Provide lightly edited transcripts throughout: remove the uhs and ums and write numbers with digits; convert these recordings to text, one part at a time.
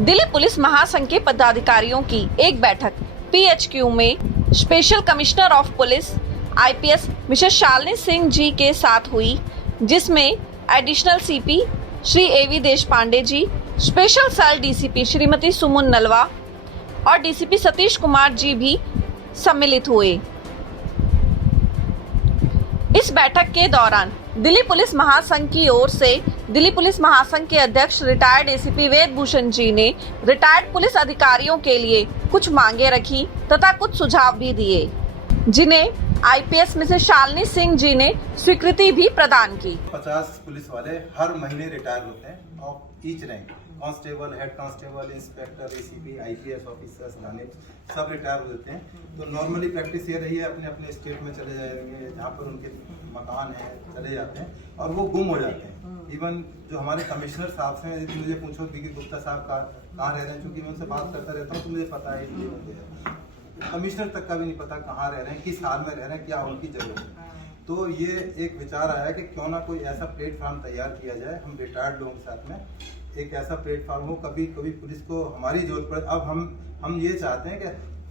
Delhi police महासंघ के पदाधिकारियों की एक बैठक पीएचक्यू में special commissioner of police IPS Mrs Shalini Singh ji के साथ हुई, जिसमें additional CP Shri AV Deshpande ji, special cell DCP Shrimati Suman Nalwa और डीसीपी सतीश कुमार जी भी सम्मिलित हुए। इस बैठक के दौरान दिल्ली पुलिस महासंघ की ओर से दिल्ली पुलिस महासंघ के अध्यक्ष रिटायर्ड एसीपी वेद भूषण जी ने रिटायर्ड पुलिस अधिकारियों के लिए कुछ मांगे रखी तथा कुछ सुझाव भी दिए, जिन्हें आईपीएस मिसेस शालिनी सिंह जी ने स्वीकृति भी प्रदान की। 50 पुलिस वाले हर महीने रिटायर होते हैं of each rank, constable, head constable, inspector, ACP, IPS officers, थाने सब रिटायर हो जाते हैं। तो नॉर्मली प्रैक्टिस ये रही है अपने अपने स्टेट में चले जाएंगे, जहाँ पर उनके मकान है चले जाते हैं और वो गुम हो जाते हैं। इवन जो हमारे कमिश्नर साहब हैं, यदि मुझे पूछो कि गुप्ता साहब कहाँ रह रहे हैं, चूँकि मैं उनसे बात करता रहता हूँ तो मुझे पता है इसलिए कमिश्नर तक का भी नहीं पता कहाँ रह रहे हैं, किस हाल में रह रहे हैं, क्या उनकी जरूरत है। तो ये एक विचार आया कि क्यों ना कोई ऐसा प्लेटफॉर्म तैयार किया जाए, हम रिटायर्ड लोगों के साथ में एक ऐसा प्लेटफॉर्म हो, कभी कभी पुलिस को हमारी जरूरत पड़े। अब हम ये चाहते हैं कि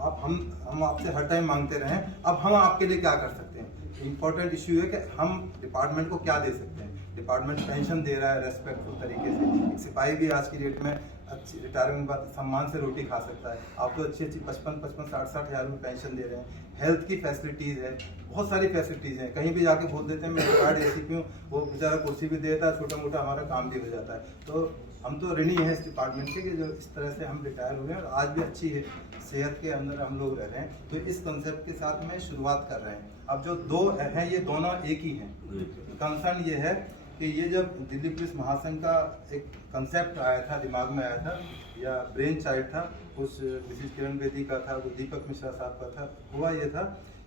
अब हम आपसे हर टाइम मांगते रहें, अब हम आपके लिए क्या कर सकते हैं। इम्पोर्टेंट इश्यू है कि हम डिपार्टमेंट को क्या दे सकते हैं। डिपार्टमेंट पेंशन दे रहा है रेस्पेक्टफुल तरीके से, सिपाही भी आज की डेट में अच्छी रिटायरमेंट के बाद सम्मान से रोटी खा सकता है। आप तो अच्छी 55-60 हज़ार रुपये पेंशन दे रहे हैं। हेल्थ की फैसिलिटीज़ है, बहुत सारी फैसिलिटीज़ हैं। कहीं भी जाके बोल देते हैं मैं रिटायर्ड एसीपी हूँ, वो बेचारा कुर्सी भी देता है, छोटा मोटा हमारा काम भी हो जाता है। तो हम तो ऋणी हैं इस डिपार्टमेंट के कि जो इस तरह से हम रिटायर हुए हैं और आज भी अच्छी है सेहत के अंदर हम लोग रह रहे हैं। तो इस कंसेप्ट के साथ में शुरुआत कर रहे हैं। अब जो दो हैं ये दोनों एक ही हैं। कंसर्न ये है कि ये जब दिल्ली पुलिस महासंघ का एक कंसेप्ट आया था, दिमाग में आया था या ब्रेन चाइल्ड था, उस मिसेस किरण बेदी का था, वो दीपक मिश्रा साहब का था। हुआ ये था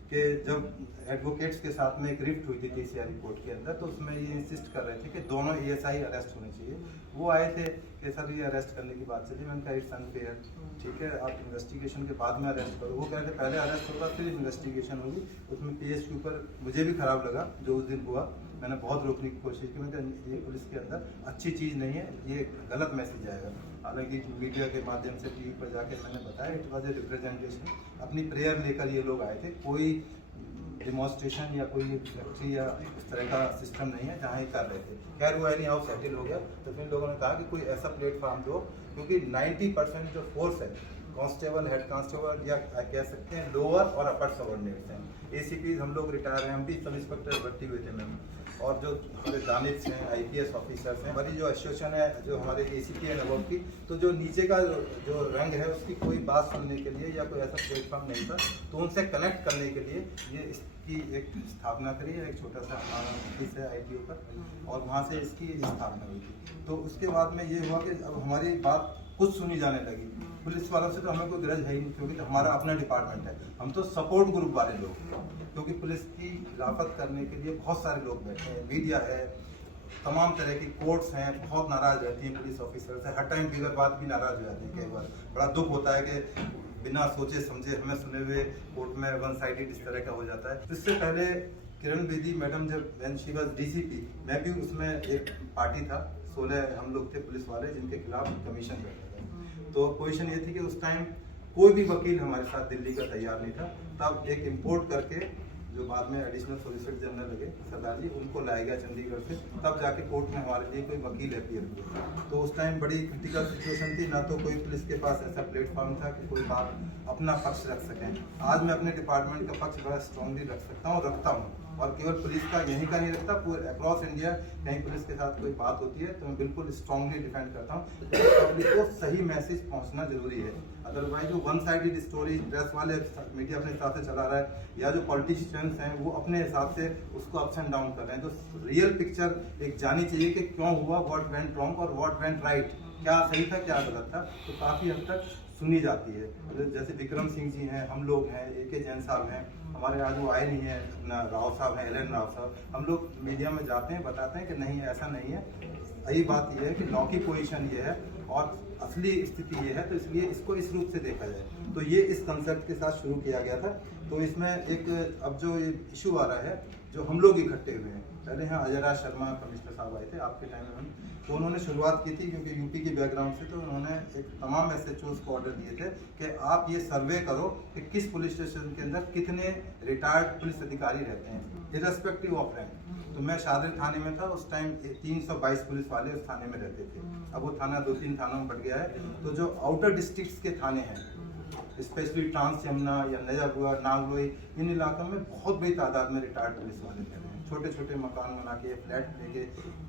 कि जब एडवोकेट्स के साथ में एक रिफ्ट हुई थी पीसीआर रिपोर्ट के अंदर, तो उसमें ये इंसिस्ट कर रहे थे कि दोनों एएसआई अरेस्ट होने चाहिए। वो आए थे कि सर ये अरेस्ट करने की बात चली। मैंने कहा इट्स अनफेयर, ठीक है आप इन्वेस्टिगेशन के बाद में अरेस्ट करो। वो कह रहे थे पहले अरेस्ट होगा फिर इन्वेस्टिगेशन होगी। उसमें पीएचक्यू पर मुझे भी खराब लगा जो उस दिन हुआ। मैंने बहुत रोकने की कोशिश की, मैंने ये पुलिस के अंदर अच्छी चीज़ नहीं है, ये गलत मैसेज आएगा। हालांकि मीडिया के माध्यम से टीवी पर जाके मैंने बताया इट वॉज ए रिप्रेजेंटेशन। अपनी प्रेयर लेकर ये लोग आए थे, कोई डिमॉन्स्ट्रेशन या कोई फैक्ट्री या इस तरह का सिस्टम नहीं है जहाँ ये कर रहे थे। खैर वो एनी हाउ सेटल हो गया। तो फिर लोगों ने कहा कि कोई ऐसा प्लेटफॉर्म दो, क्योंकि 90% जो फोर्स है कांस्टेबल, हेड कांस्टेबल या कह सकते हैं लोअर और अपर सबऑर्डिनेट्स हैं। एसीपी हम लोग रिटायर हैं, हम भी सब इंस्पेक्टर भर्ती हुए थे मैम। और जो हमारे दानिश हैं, आईपीएस ऑफिसर्स हैं, हमारी जो एसोसिएशन है जो हमारे एसीपी है नवाब की, तो जो नीचे का जो रंग है उसकी कोई बात सुनने के लिए या कोई ऐसा प्लेटफॉर्म नहीं था, तो उनसे कनेक्ट करने के लिए ये इसकी एक स्थापना करी है। एक छोटा सा ऑफिस है आईटीओ का और वहाँ से इसकी स्थापना हुई थी। तो उसके बाद में ये हुआ कि अब हमारी बात कुछ सुनी जाने लगी। पुलिस वालों से तो हमें कोई गरज है ही नहीं, क्योंकि तो हमारा अपना डिपार्टमेंट है। हम तो सपोर्ट ग्रुप वाले लोग, क्योंकि पुलिस की खिलाफत करने के लिए बहुत सारे लोग बैठे हैं, मीडिया है, तमाम तरह की कोर्ट्स हैं, बहुत नाराज रहती हैं पुलिस ऑफिसर से। हर टाइम बिगर बात भी नाराज हो जाती है। कई बार बड़ा दुख होता है कि बिना सोचे समझे हमें सुने हुए कोर्ट में वन साइडेड इस तरह का हो जाता है। तो इससे पहले किरण बेदी मैडम जब व्हेन शी वाज डीसीपी, मैं भी उसमें एक पार्टी था, 16 हम लोग थे पुलिस वाले जिनके खिलाफ कमीशन बैठा था। तो पोजीशन ये थी कि उस टाइम कोई भी वकील हमारे साथ दिल्ली का तैयार नहीं था। तब एक इम्पोर्ट करके जो बाद में एडिशनल सॉलिसिटर जनरल लगे सरदार जी, उनको लाया गया चंडीगढ़ से। तब जाके कोर्ट में हमारे लिए कोई वकील अपीयर हुए। तो उस टाइम बड़ी क्रिटिकल सिचुएशन थी, ना तो कोई पुलिस के पास ऐसा प्लेटफॉर्म था कि कोई बात अपना पक्ष रख सकें। आज मैं अपने डिपार्टमेंट का पक्ष बड़ा स्ट्रांगली रख सकता हूँ और रखता हूँ। और केवल पुलिस का यहीं का नहीं रखता, पूरे अक्रॉस इंडिया कहीं पुलिस के साथ कोई बात होती है तो मैं बिल्कुल स्ट्रांगली डिफेंड करता हूँ। पब्लिक को सही मैसेज पहुँचना जरूरी है। अदरवाइज जो वन साइडेड स्टोरी प्रेस वाले मीडिया अपने हिसाब से चला रहा है या जो पॉलिटिशियंस हैं वो अपने हिसाब से उसको अप्स एंड डाउन कर रहे हैं। तो रियल पिक्चर एक जानी चाहिए कि क्यों हुआ, व्हाट वेंट रॉन्ग और व्हाट वेंट राइट, क्या सही था क्या गलत था। तो काफ़ी हद तक सुनी जाती है। जैसे विक्रम सिंह जी हैं, हम लोग हैं, AK जैन साहब हैं, हमारे आज वो आए नहीं है, अपना राव साहब हैं, LN राव साहब। हम लोग मीडिया में जाते हैं, बताते हैं कि नहीं ऐसा नहीं है, यही बात ये है कि लॉ की पोजीशन ये है और असली स्थिति ये है, तो इसलिए इसको इस रूप से देखा जाए। तो ये इस कंसेप्ट के साथ शुरू किया गया था। तो इसमें एक अब जो ये इशू आ रहा है, जो हम लोग इकट्ठे हुए हैं, पहले यहाँ अजयराज शर्मा कमिश्नर साहब आए थे आपके टाइम में, तो उन्होंने शुरुआत की थी क्योंकि यूपी की बैकग्राउंड से, तो उन्होंने एक तमाम SHOs को ऑर्डर दिए थे कि आप ये सर्वे करो कि किस पुलिस स्टेशन के अंदर कितने रिटायर्ड पुलिस अधिकारी रहते हैं इररेस्पेक्टिव ऑफ रैंक। तो मैं शादरी थाने में था उस टाइम, 322 पुलिस वाले उस थाने में रहते थे। अब वो थाना 2-3 थानों में बढ़ गया है। तो जो आउटर डिस्ट्रिक्ट्स के थाने हैं, स्पेशली ट्रांस यमुना या नजाबुआ, नागलोई, इन इलाकों में बहुत बड़ी तादाद में रिटायर्ड पुलिस वाले रह रहे हैं। छोटे छोटे मकान बना के, फ्लैट लेके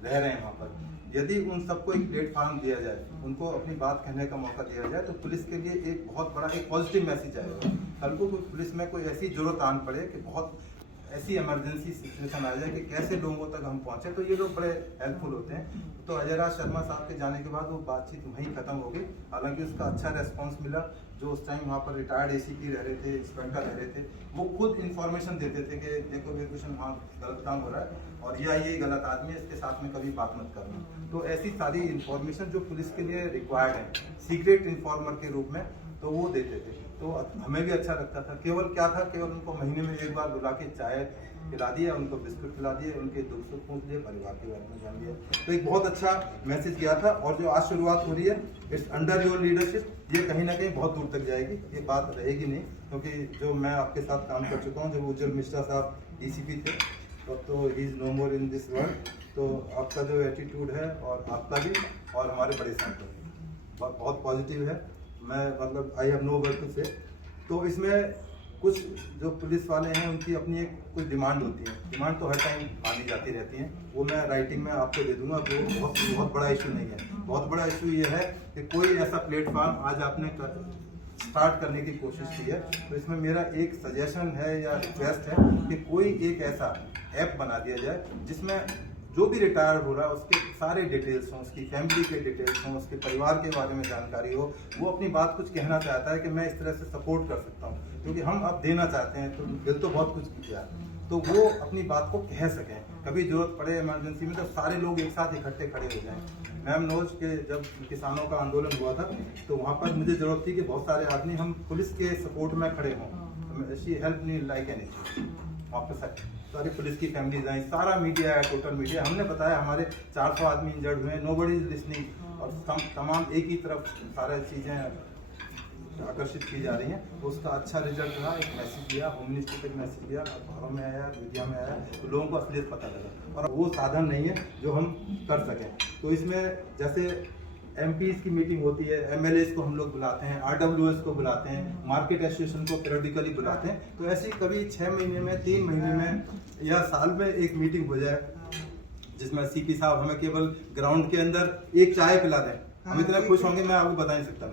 रह रहे हैं वहाँ पर। यदि उन सबको एक प्लेटफॉर्म दिया जाए, उनको अपनी बात कहने का मौका दिया जाए, तो पुलिस के लिए एक बहुत बड़ा एक पॉजिटिव मैसेज आएगा। कल को कोई पुलिस में कोई ऐसी जरूरत आन पड़े कि बहुत ऐसी इमरजेंसी सिचुएशन आ जाए कि कैसे लोगों तक हम पहुंचे, तो ये लोग बड़े हेल्पफुल होते हैं। तो अजयराज शर्मा साहब के जाने के बाद वो बातचीत वहीं खत्म हो गई। हालांकि उसका अच्छा रेस्पॉन्स मिला। जो उस टाइम वहाँ पर रिटायर्ड ACP रह रहे थे, इंस्पेक्टर रह रहे थे, वो खुद इन्फॉर्मेशन देते थे कि देखो वीरभूषण वहाँ गलत काम हो रहा है और ये गलत आदमी है, इसके साथ में कभी बात मत करना। तो ऐसी सारी इन्फॉर्मेशन जो पुलिस के लिए रिक्वायर्ड है सीक्रेट इन्फॉर्मर के रूप में, तो वो देते थे। तो हमें भी अच्छा लगता था। केवल क्या था, केवल उनको महीने में एक बार बुला के चाय खिला दिया, उनको बिस्कुट खिला दिए, उनके दुख सुख पूछ लिए, परिवार के बारे में जान लिया। तो एक बहुत अच्छा मैसेज गया था। और जो आज शुरुआत हो रही है, इट्स अंडर योर लीडरशिप, ये कहीं ना कहीं बहुत दूर तक जाएगी, ये बात रहेगी नहीं। क्योंकि जो मैं आपके साथ काम कर चुका हूँ, जब उज्जवल मिश्रा साहब DCP थे, तो he is no more in this world. तो आपका जो एटीट्यूड है, और आपका भी और हमारे बड़े साहब का बहुत पॉजिटिव है। मैं मतलब I have no word to say. तो इसमें कुछ जो पुलिस वाले हैं, उनकी अपनी एक कुछ डिमांड होती है। डिमांड तो हर टाइम आनी जाती रहती हैं, वो मैं राइटिंग में आपको दे दूंगा। वो बहुत बड़ा इशू नहीं है। बहुत बड़ा इशू ये है कि कोई ऐसा प्लेटफॉर्म आज आपने स्टार्ट करने की कोशिश की है, तो इसमें मेरा एक सजेशन है या रिक्वेस्ट है कि कोई एक ऐसा ऐप बना दिया जाए जिसमें जो भी रिटायर हो रहा है उसके सारे डिटेल्स हों, उसकी फैमिली के डिटेल्स हों, उसके परिवार के बारे में जानकारी हो। वो अपनी बात कुछ कहना चाहता है कि मैं इस तरह से सपोर्ट कर सकता हूँ, क्योंकि हम अब देना चाहते हैं, तो दिल तो बहुत कुछ किया, तो वो अपनी बात को कह सकें। कभी जरूरत पड़े इमरजेंसी में, तो सारे लोग एक साथ इकट्ठे खड़े हो जाएं। मैम नोज के जब किसानों का आंदोलन हुआ था, तो वहाँ पर मुझे जरूरत थी कि बहुत सारे आदमी हम पुलिस के सपोर्ट में खड़े हों। She help me like anything. वहाँ पर सारी पुलिस की फैमिलीज आई, सारा मीडिया है, टोटल मीडिया। हमने बताया हमारे 400 आदमी इंजर्ड हुए, नोबडी इज लिसनिंग, और तमाम एक ही तरफ सारी चीज़ें आकर्षित की जा रही हैं। तो उसका अच्छा रिजल्ट रहा। एक मैसेज दिया, होम मिनिस्टर तक मैसेज दिया, अखबारों में आया, मीडिया में आया, तो लोगों को असलियत पता लगा। और वो साधन नहीं है जो हम कर सकें। तो इसमें जैसे MPs की मीटिंग होती है, MLAs को हम लोग बुलाते हैं, RWS को बुलाते हैं, मार्केट एसोसिएशन को पीरियडिकली बुलाते हैं। तो ऐसी कभी 6 महीने में, 3 महीने में या साल में एक मीटिंग हो जाए, जिसमें CP साहब हमें केवल ग्राउंड के अंदर एक चाय पिला दें। हम इतने खुश होंगे, मैं आपको बता नहीं सकता।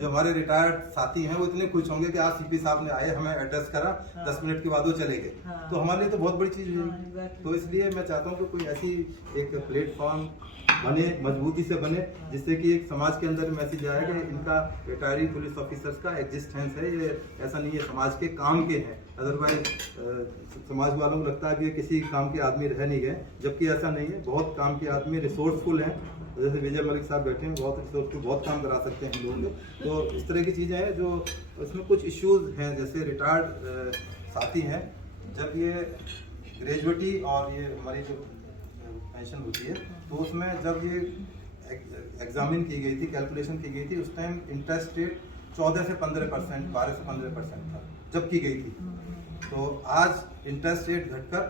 जो हमारे रिटायर्ड साथी हैं, वो इतने खुश होंगे कि आज CP साहब ने आए, हमें एड्रेस करा, 10 मिनट के बाद वो चले गए। तो हमारे लिए तो बहुत बड़ी चीज़ है। तो इसलिए मैं चाहता हूँ कि कोई ऐसी एक प्लेटफॉर्म बने, मजबूती से बने, जिससे कि एक समाज के अंदर मैसेज आए कि इनका रिटायरी पुलिस ऑफिसर्स का एग्जिस्टेंस है, ये ऐसा नहीं है, समाज के काम के हैं। अदरवाइज समाज वालों को लगता है कि ये किसी काम के आदमी रह नहीं गए, जबकि ऐसा नहीं है। बहुत काम के आदमी, रिसोर्सफुल हैं। जैसे विजय मलिक साहब बैठे हैं, बहुत रिसोर्सफुल, बहुत काम करा सकते हैं लोगों को। तो इस तरह की चीज़ें हैं जो इसमें कुछ इश्यूज हैं। जैसे रिटायर्ड साथी हैं, जब ये ग्रेजुएटी और ये हमारी जो पेंशन होती है, तो उसमें जब ये एग्जामिन की गई थी, कैलकुलेशन की गई थी, उस टाइम इंटरेस्ट रेट 14 से 15%, 12 से 15% था जब की गई थी। तो आज इंटरेस्ट रेट घटकर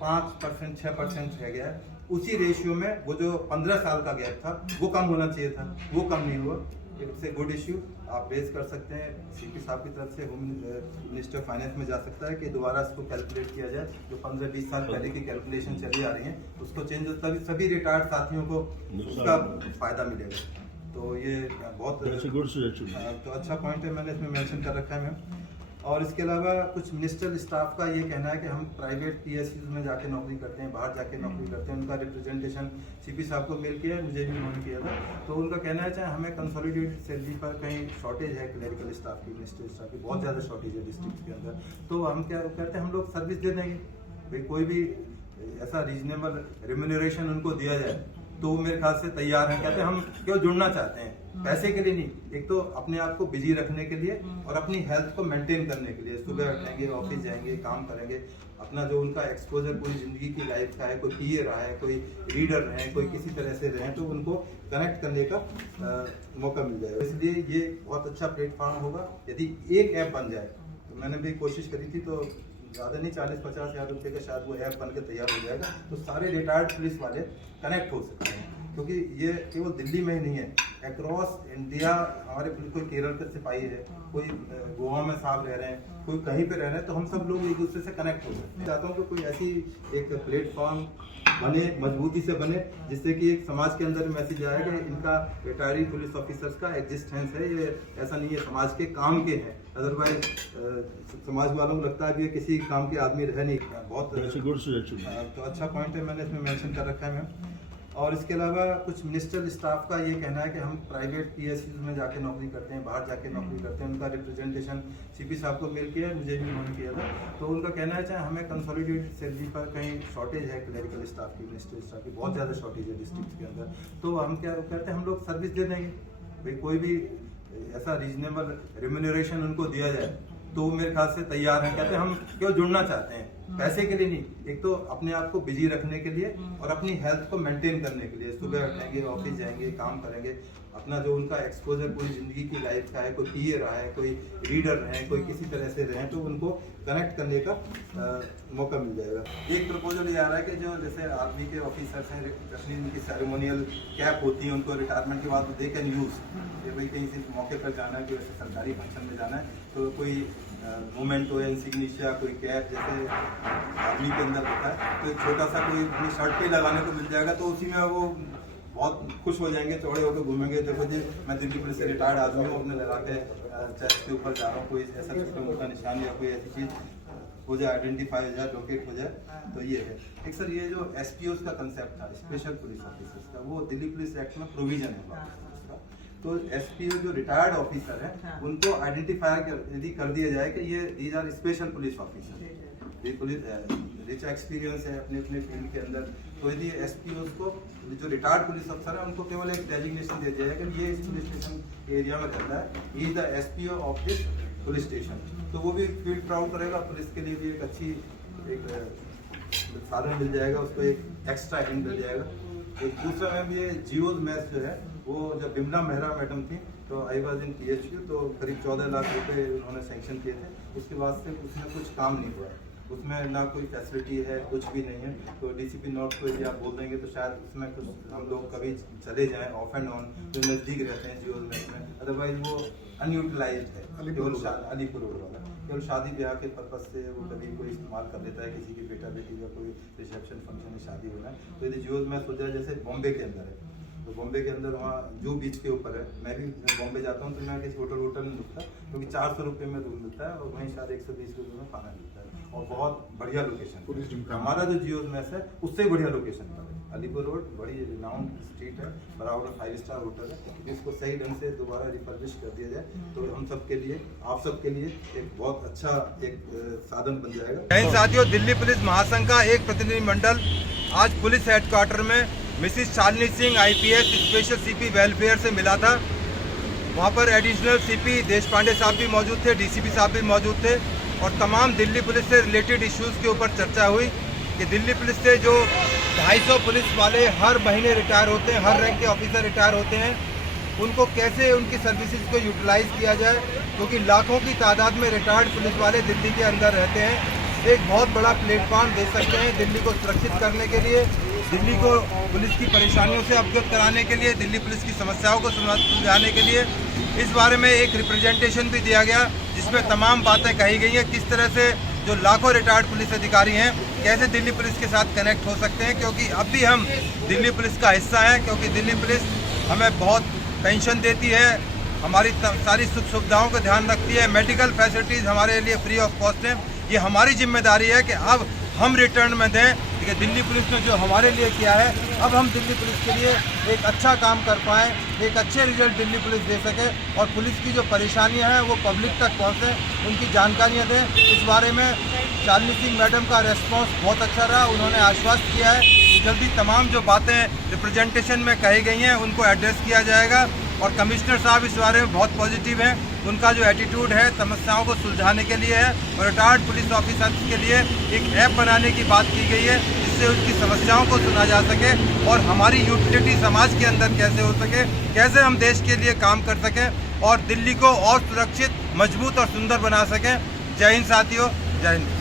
5%, 6% रह गया है। उसी रेशियो में वो जो 15 साल का गैप था, वो कम होना चाहिए था, वो कम नहीं हुआ। It's a good issue. आप रेज कर सकते हैं, CP साहब की तरफ से होम मिनिस्टर फाइनेंस में जा सकता है कि दोबारा इसको कैलकुलेट किया जाए। जो 15-20 साल पहले की कैलकुलेशन चली आ रही है, उसको चेंज, सभी रिटायर्ड साथियों को उसका फायदा मिलेगा। तो ये बहुत तो अच्छा पॉइंट है, मैंने इसमें मेंशन कर रखा है मैम। और इसके अलावा कुछ मिनिस्ट्रियल स्टाफ का ये कहना है कि हम प्राइवेट PSUs में जाके नौकरी करते हैं, बाहर जाके नौकरी करते हैं। उनका रिप्रेजेंटेशन CP साहब को मेल किया है, मुझे भी उन्होंने किया था। तो उनका कहना है चाहे हमें कंसोलिडेटेड सैलरी पर कहीं शॉर्टेज है क्लरिकल स्टाफ की, मिनिस्ट्रियल स्टाफ की बहुत ज़्यादा शॉर्टेज है डिस्ट्रिक्ट के अंदर। तो हम क्या करते हैं, हम लोग सर्विस दे देंगे भाई, कोई भी ऐसा रीजनेबल रिम्यूनरेशन उनको दिया जाए, तो वो मेरे ख्याल से तैयार हैं। कहते हैं हम क्यों जुड़ना चाहते हैं, पैसे के लिए नहीं, एक तो अपने आप को बिजी रखने के लिए और अपनी हेल्थ को मेंटेन करने के लिए। सुबह उठेंगे, ऑफिस जाएंगे, काम करेंगे, अपना जो उनका एक्सपोजर पूरी जिंदगी की लाइफ का है, कोई पीए रहा है, कोई रीडर रहे, कोई किसी तरह से रहे, तो उनको कनेक्ट करने का मौका मिल जाएगा। इसलिए ये बहुत अच्छा प्लेटफॉर्म होगा। यदि एक ऐप बन जाए, तो मैंने भी कोशिश करी थी, तो ज़्यादा नहीं 40-50 हज़ार रुपये का शायद वो ऐप बन के तैयार हो जाएगा, तो सारे रिटायर्ड पुलिस वाले कनेक्ट हो सकते हैं। क्योंकि ये केवल दिल्ली में ही नहीं है, अक्रॉस इंडिया हमारे कोई केरल के सिपाही है, कोई गोवा में साहब रह रहे हैं, कोई कहीं पे रह रहे हैं, तो हम सब लोग एक दूसरे से कनेक्ट हो सकते हैं। चाहता हूँ कि कोई ऐसी एक प्लेटफॉर्म बने, मजबूती से बने, जिससे कि एक समाज के अंदर मैसेज आए कि इनका रिटायरी पुलिस ऑफिसर्स का एग्जिस्टेंस है, ये ऐसा नहीं है समाज के काम के हैं। अदरवाइज समाज वालों को लगता है कि ये किसी काम के आदमी रह नहीं। बहुत तो अच्छा पॉइंट है, मैंने इसमें मेंशन कर रखा है मैम। और इसके अलावा कुछ मिनिस्ट्रियल स्टाफ का ये कहना है कि हम प्राइवेट पीएसयूज में जाके नौकरी करते हैं, बाहर जाके नौकरी करते हैं, उनका रिप्रेजेंटेशन सीपी साहब को मेल किया है, मुझे भी उन्होंने किया था। तो उनका कहना है चाहे हमें कंसोलिडेटेड सैलरी पर कहीं शॉर्टेज है क्लरिकल स्टाफ की, मिनिस्ट्रियल स्टाफ की बहुत ज़्यादा शॉर्टेज है डिस्ट्रिक्ट के अंदर, तो हम क्या कहते हैं, हम लोग सर्विस दे देंगे भाई, कोई भी ऐसा रीजनेबल रिम्यूनरेशन उनको दिया जाए तो वो मेरे ख्याल से तैयार हैं। कहते हैं हम क्यों जुड़ना चाहते हैं, पैसे के लिए नहीं, एक तो अपने आप को बिजी रखने के लिए और अपनी हेल्थ को मेंटेन करने के लिए। सुबह उठेंगे, ऑफिस जाएंगे, काम करेंगे, अपना जो उनका एक्सपोजर पूरी जिंदगी की लाइफ का है, कोई पीए रहा है, कोई रीडर रहे, कोई किसी तरह से रहे, तो उनको कनेक्ट करने का मौका मिल जाएगा। एक प्रपोजल ये आ रहा है कि जो जैसे आर्मी के ऑफिसर्स हैं, अपनी उनकी सेरेमोनियल कैप होती है, उनको रिटायरमेंट के बाद दे कैन यूज़, भाई कहीं से मौके पर जाना है, कि वैसे सरकारी फंक्शन में जाना है, तो कोई मोमेंट हो या इंसिग्निशिया, कोई कैप जैसे आर्मी के अंदर होता है, तो एक छोटा सा कोई अपनी शर्ट पे लगाने को मिल जाएगा, तो उसी में वो बहुत खुश हो जाएंगे, चौड़े होकर घूमेंगे, देखो जी मैं दिल्ली पुलिस से रिटायर्ड आदमी हूँ, अपने लगा के चेस्ट के ऊपर जा रहा हूँ, कोई ऐसा छोटा मोटा निशान या कोई ऐसी चीज़ हो जाए, आइडेंटिफाई हो जाए, लोकेट हो जाए, तो ये है। एक सर ये जो SPOs का कंसेप्ट था, स्पेशल पुलिस ऑफिसर्स का, वो दिल्ली पुलिस एक्ट में प्रोविजन है उसका। तो SPO जो रिटायर्ड ऑफिसर है, उनको आइडेंटिफाई यदि कर दिया जाए कि ये these are special police officer, ये पुलिस रिच एक्सपीरियंस है अपने अपने फील्ड के अंदर, तो यदि SPOs को जो रिटायर्ड पुलिस अफसर है उनको केवल एक डेजिग्नेशन दे दिया जाए कि ये इस पुलिस स्टेशन एरिया में रहता है, he is the SPO of this police station, तो वो भी फील्ड प्राउड करेगा, पुलिस के लिए भी एक अच्छी एक साधन मिल जाएगा, उसको एक एक्स्ट्रा हैंड मिल जाएगा। एक दूसरा मैम ये जियोज मैच जो है, वो जब बिमला मेहरा मैडम थी तो आई वॉज इन PHU, तो करीब 14 लाख रुपए उन्होंने सैंक्शन किए थे, उसके बाद से उसमें कुछ काम नहीं हुआ, उसमें ना कोई फैसिलिटी है, कुछ भी नहीं है। तो DCP नॉर्थ को यदि आप बोल देंगे तो शायद उसमें कुछ हम लोग कभी चले जाएं ऑफ एंड ऑन, जो नज़दीक रहते हैं जियोज में, अदरवाइज वो अनयूटिलाइज्ड है, केवल अलीपुर रोड वाला केवल शादी ब्याह के पर्पज से वो कभी कोई इस्तेमाल कर लेता है, किसी की बेटा बेटी का कोई रिसेप्शन फंक्शन में शादी होना है, तो यदि जियोज में सोचा जैसे बॉम्बे के अंदर है, तो बॉम्बे के अंदर वहाँ जू बीच के ऊपर है, मैं भी बॉम्बे जाता हूँ तो मैं किसी होटल में रुकता, क्योंकि 400 रुपये में रूम मिलता है और वहीं शायद 120 रुपये में खाना मिलता है, और बहुत बढ़िया लोकेशन। हमारा जो जियोज मैस है उससे बढ़िया लोकेशन पर है, अलीपुर रोड, बड़ी रिनाउंड स्ट्रीट है, बराबर 5 स्टार होटल है, इसको सही ढंग से दोबारा रिफर्बिश कर दिया जाए तो हम सबके लिए, आप सबके लिए एक बहुत अच्छा एक साधन बन जाएगा। साथियों, दिल्ली पुलिस महासंघ का एक प्रतिनिधिमंडल आज पुलिस हेडक्वार्टर में Mrs Shalini Singh IPS special CP welfare से मिला था। वहाँ पर एडिशनल CP देशपांडे साहब भी मौजूद थे, DCP साहब भी मौजूद थे, और तमाम दिल्ली पुलिस से रिलेटेड इश्यूज़ के ऊपर चर्चा हुई कि दिल्ली पुलिस से जो 250 पुलिस वाले हर महीने रिटायर होते हैं, हर रैंक के ऑफिसर रिटायर होते हैं, उनको कैसे उनकी सर्विसेज को यूटिलाइज़ किया जाए, क्योंकि लाखों की तादाद में रिटायर्ड पुलिस वाले दिल्ली के अंदर रहते हैं। एक बहुत बड़ा प्लेटफॉर्म दे सकते हैं दिल्ली को सुरक्षित करने के लिए, दिल्ली को पुलिस की परेशानियों से अवगत कराने के लिए, दिल्ली पुलिस की समस्याओं को सुलझाने के लिए। इस बारे में एक रिप्रेजेंटेशन भी दिया गया जिसमें तमाम बातें कही गई हैं, किस तरह से जो लाखों रिटायर्ड पुलिस अधिकारी हैं कैसे दिल्ली पुलिस के साथ कनेक्ट हो सकते हैं, क्योंकि अब भी हम दिल्ली पुलिस का हिस्सा हैं, क्योंकि दिल्ली पुलिस हमें बहुत पेंशन देती है, हमारी सारी सुख सुविधाओं का ध्यान रखती है, मेडिकल फैसिलिटीज़ हमारे लिए फ्री ऑफ कॉस्ट हैं। ये हमारी जिम्मेदारी है कि अब हम रिटर्न में दें, क्योंकि दिल्ली पुलिस ने जो हमारे लिए किया है, अब हम दिल्ली पुलिस के लिए एक अच्छा काम कर पाएँ, एक अच्छे रिजल्ट दिल्ली पुलिस दे सके और पुलिस की जो परेशानियां हैं वो पब्लिक तक पहुँचे, उनकी जानकारियां दें। इस बारे में शालिनी सिंह मैडम का रेस्पॉन्स बहुत अच्छा रहा। उन्होंने आश्वस्त किया है कि जल्दी तमाम जो बातें रिप्रेजेंटेशन में कही गई हैं उनको एड्रेस किया जाएगा और कमिश्नर साहब इस बारे में बहुत पॉजिटिव हैं। उनका जो एटीट्यूड है समस्याओं को सुलझाने के लिए है और रिटायर्ड पुलिस ऑफिसर्स के लिए एक ऐप बनाने की बात की गई है जिससे उनकी समस्याओं को सुना जा सके और हमारी यूटिलिटी समाज के अंदर कैसे हो सके, कैसे हम देश के लिए काम कर सकें और दिल्ली को और सुरक्षित, मजबूत और सुंदर बना सकें। जय हिंद साथियों, जय हिंद।